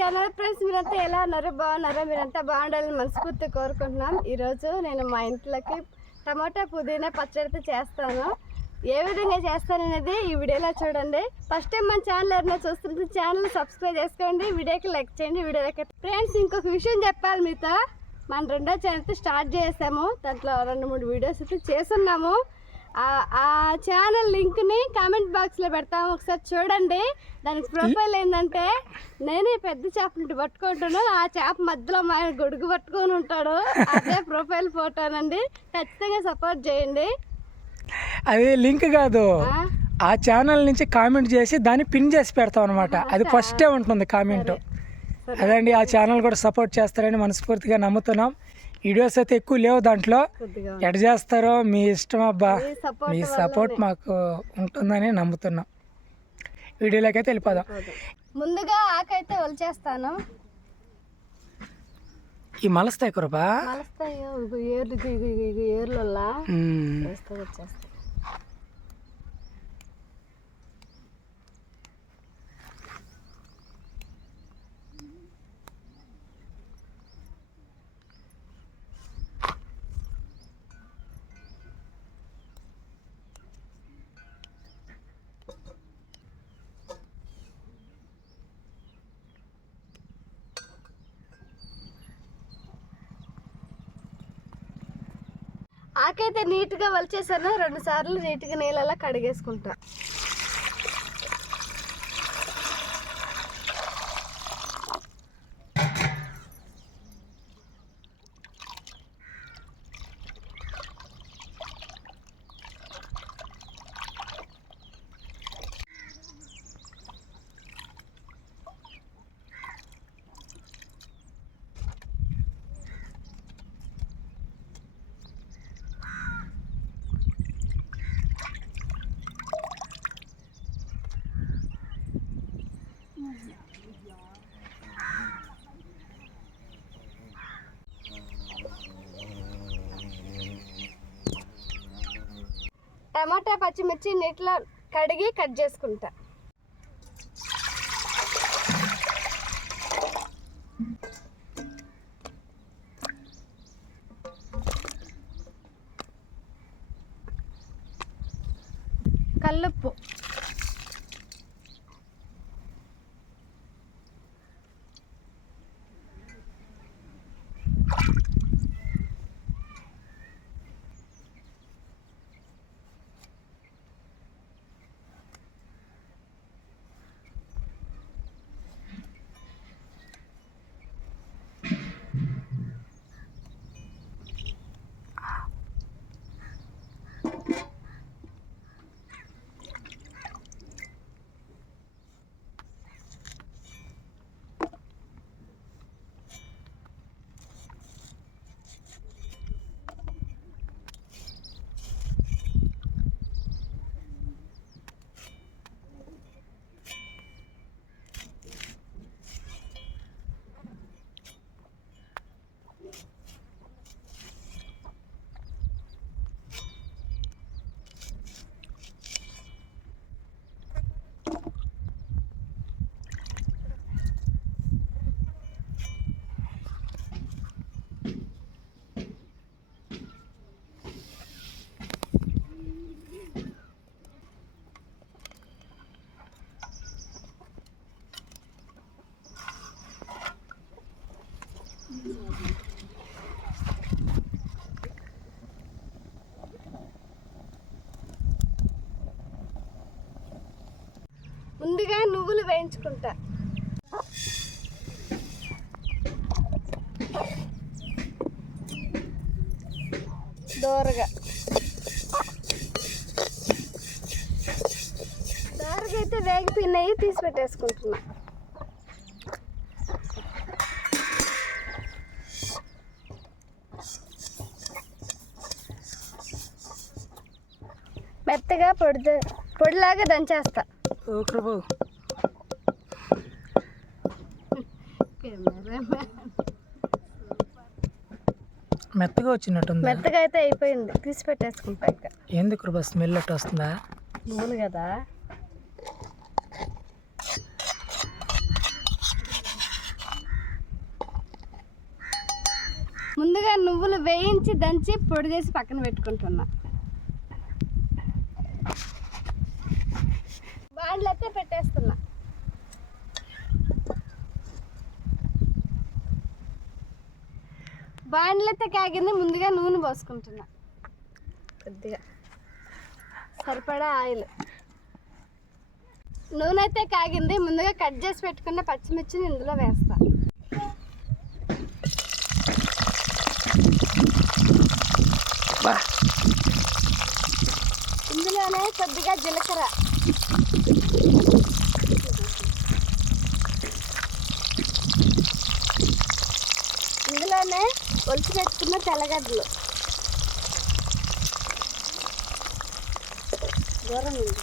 Channel friends మీరంతా ఎలా ఉన్నారు? బాగున్నారా? మీరంతా బాగుండాలని మనస్ఫూర్తి కోరుకుంటున్నాం. ఈరోజు నేను మా ఇంట్లోకి టమాటా పుదీనా పచ్చడితో చేస్తాను. ఏ విధంగా చేస్తాననేది ఈ వీడియోలో చూడండి. ఫస్ట్ టైం మన ఛానల్ ఎవరైనా చూస్తుంటే ఛానల్ సబ్స్క్రైబ్ చేసుకోండి. వీడియోకి లైక్ చేయండి. వీడియోకి ఫ్రెండ్స్ ఇంకొక విషయం చెప్పాలి మీతో. మన రెండో ఛానల్తో స్టార్ట్ చేసాము. దాంట్లో రెండు మూడు వీడియోస్ అయితే చేస్తున్నాము. ఆ- ఛానల్ లింక్ని కామెంట్ బాక్స్లో పెడతాము ఒకసారి చూడండి. దానికి ప్రొఫైల్ ఏంటంటే నేనే పెద్ద చేపని పట్టుకుంటాను ఆ చేప మధ్యలో మా ఆయన గొడుగు పట్టుకొని ఉంటాడు. అదే ప్రొఫైల్ ఫోటోనండి ఖచ్చితంగా సపోర్ట్ చేయండి. అది లింక్ కాదు. ఆ? ఆ ఛానల్ నుంచి కామెంట్ చేసి దాన్ని పిన్ చేసి పెడతాం అనమాట అది ఫస్టే ఉంటుంది కామెంట్ అదండి ఆ ఛానల్ కూడా సపోర్ట్ చేస్తారని మనస్ఫూర్తిగా నమ్ముతున్నాం. వీడియోస్ అయితే ఎక్కువ లేవు దాంట్లో ఎడ చేస్తారో మీ ఇష్టం అబ్బా మీ సపోర్ట్ మాకు ఉంటుందని నమ్ముతున్నాం వీడియోలోకి అయితే వెళ్ళిపోదాం ముందుగా ఆకైతే ఒలిచేస్తాను ఈ మలస్తాయి కురబా మలస్తాయో ఏర్లు వేస్తే వచ్చేస్తాయి ఆకైతే నీట్గా వలిచేసాను. రెండు సార్లు నీట్గా నీళ్ళలా కడిగేసుకుంటా. టమాటా పచ్చిమిర్చి నీటిలో కడిగి కట్ చేసుకుంటా కల్లుప్పు ముందుగా వేయించుకుంటా. దోరగా. దోరగా అయితే వేగిపోయినాయి తీసి పెట్టేసుకుంటున్నా. మెత్తగా పొడి పొడిలాగా దంచేస్తా. ఓ ప్రభు. మెత్తగా వచ్చినట్టు మెత్తగా అయితే అయిపోయింది. తీసి పెట్టేసుకుంటా ఇంకా. ఎందుకు బస్ స్మెల్ అట్ వస్తుందా? నూనె కదా. ముందుగా నువ్వులు వేయించి దంచి పొడి చేసి పక్కన పెట్టుకుంటున్నా. బాండ్లు అయితే పెట్టేస్తున్నా. బాండ్లు అయితే కాగింది ముందుగా నూనె పోసుకుంటున్నా. కొద్దిగా. సరిపడా ఆయిల్. నూనె అయితే కాగింది ముందుగా కట్ చేసి పెట్టుకున్న పచ్చిమిర్చిని ఇందులో వేస్తా. ఇందులోనే కొద్దిగా జీలకర్ర ఇందులోనే ఒలిచి పెట్టుకున్న తెల్లగడ్డలు దూరం ఉంది.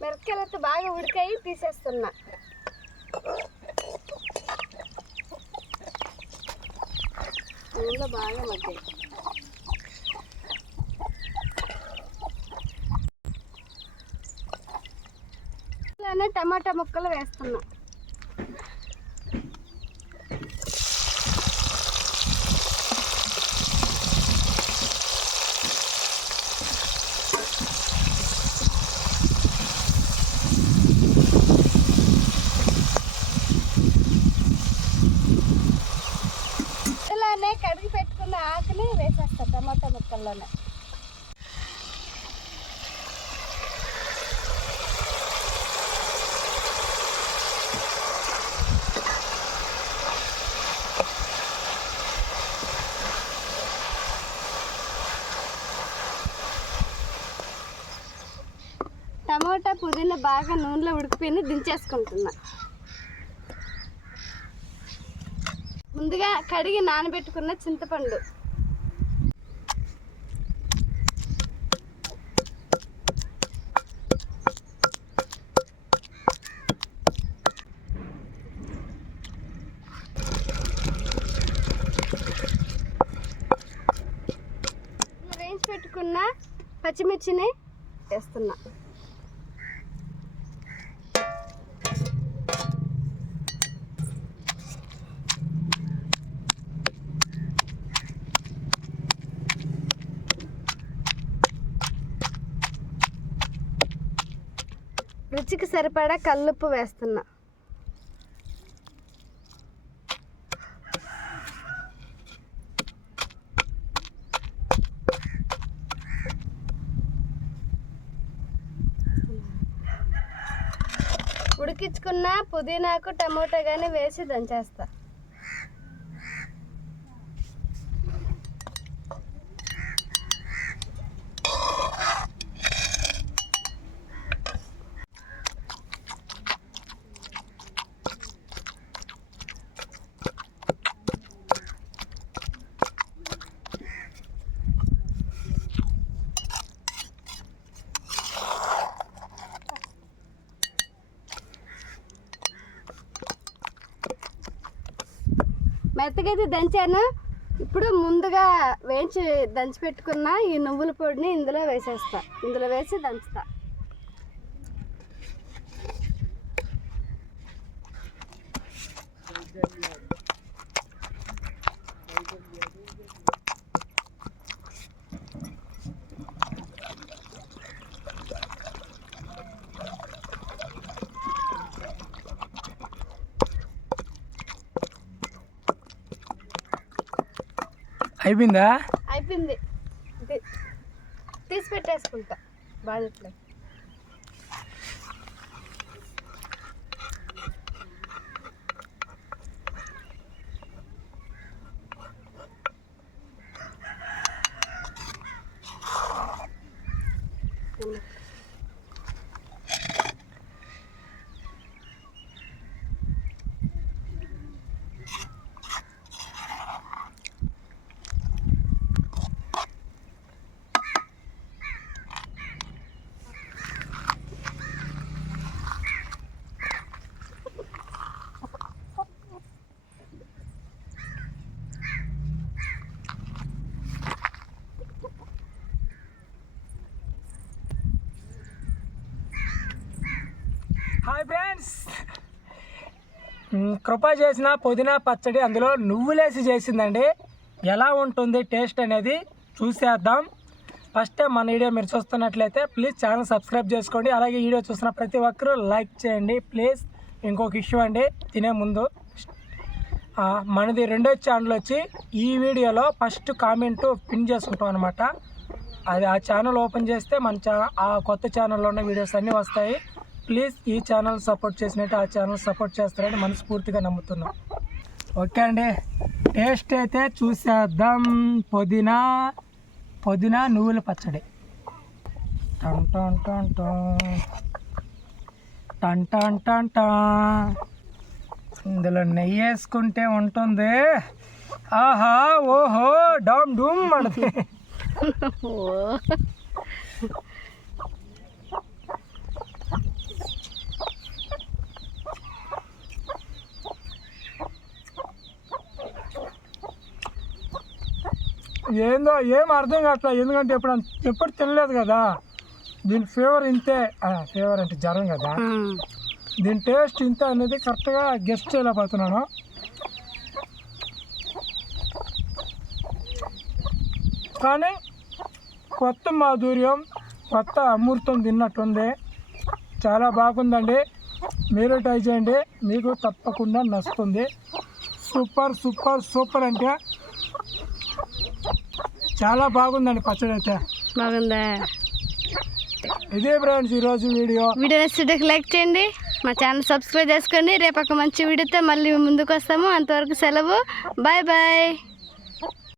మిరపకాయలతో బాగా ఉడికాయి తీసేస్తున్నా. నూనెలో బాగా మగ్గాయి. టమాటా ముక్కలు వేస్తున్నా ఇలానే కడిగి పెట్టుకున్న ఆకుని వేసేస్తా టమాటా ముక్కల్లోనే టమాటా పుదీనా బాగా నూనెలో ఉడికిపోయింది దించేసుకుంటున్నా. ముందుగా కడిగి నానబెట్టుకున్న చింతపండు. వేయించి పెట్టుకున్న పచ్చిమిర్చిని వేస్తున్నా. రుచికి సరిపడా కల్లుప్పు వేస్తున్నా. ఉడికించుకున్న పుదీనాకు టమోటా కానీ వేసి దంచేస్తా. మెత్తగైతే దంచాను. ఇప్పుడు ముందుగా వేయించి దంచి పెట్టుకున్న ఈ నువ్వుల పొడిని ఇందులో వేసేస్తా. ఇందులో వేసి దంచుతా. అయిపోయిందా? అయిపోయింది. తీసి పెట్టేసుకుంటా. బాగా మ్, కృప చేసిన పుదీనా పచ్చడి అందులో నువ్వులేసి చేసిందండి. ఎలా ఉంటుంది టేస్ట్ అనేది చూసేద్దాం. ఫస్ట్ టైం మన వీడియో మీరు చూస్తున్నట్లయితే ప్లీజ్ ఛానల్ సబ్స్క్రైబ్ చేసుకోండి. అలాగే వీడియో చూస్తున్న ప్రతి ఒక్కరూ లైక్ చేయండి. ప్లీజ్ ఇంకొక ఇష్యూ అండి తినే ముందు. మనది రెండో ఛానల్ వచ్చి ఈ వీడియోలో ఫస్ట్ కామెంట్ పిన్ చేసుకుంటాం అనమాట అది ఆ ఛానల్ ఓపెన్ చేస్తే మన ఛానల్ ఆ కొత్త ఛానల్లో ఉన్న వీడియోస్ అన్నీ వస్తాయి. ప్లీజ్ ఈ ఛానల్ సపోర్ట్ చేసినట్టు ఆ ఛానల్ సపోర్ట్ చేస్తారని మనస్ఫూర్తిగా నమ్ముతున్నాం. ఓకే అండి. టేస్ట్ అయితే చూసేద్దాం. పుదీనా పుదీనా నువ్వుల పచ్చడి. టన్ టన్ టన్ టన్. టన్ టన్ టన్ ఇందులో నెయ్యి వేసుకుంటే ఉంటుంది. ఆహా ఓహో డామ్ డూమ్ మనది ఏందో ఏం అర్థం కావట్లేదు. ఎందుకంటే ఎప్పుడు అంత- ఎప్పుడు తినలేదు కదా. దీని ఫేవర్ ఇంతే. ఫేవర్ అంటే జ్వరం కదా. దీని టేస్ట్ ఇంత అనేది కరెక్ట్గా గెస్ట్ చేయలేకపోతున్నాను. కానీ కొత్త మాధుర్యం కొత్త అమృతం తిన్నట్టుంది. చాలా బాగుందండి. మీరు ట్రై చేయండి. మీకు తప్పకుండా నచ్చుతుంది. సూపర్ సూపర్ సూపర్ అంటే చాలా బాగుందండి పచ్చడి అయితే. బాగుందా? ఇదే ఫ్రెండ్స్ ఈరోజు వీడియో. వీడియో నచ్చితే లైక్ చేయండి మా ఛానల్ సబ్స్క్రైబ్ చేసుకోండి. రేపు ఒక మంచి వీడియోతో మళ్ళీ ముందుకు వస్తాము అంతవరకు సెలవు. Bye bye.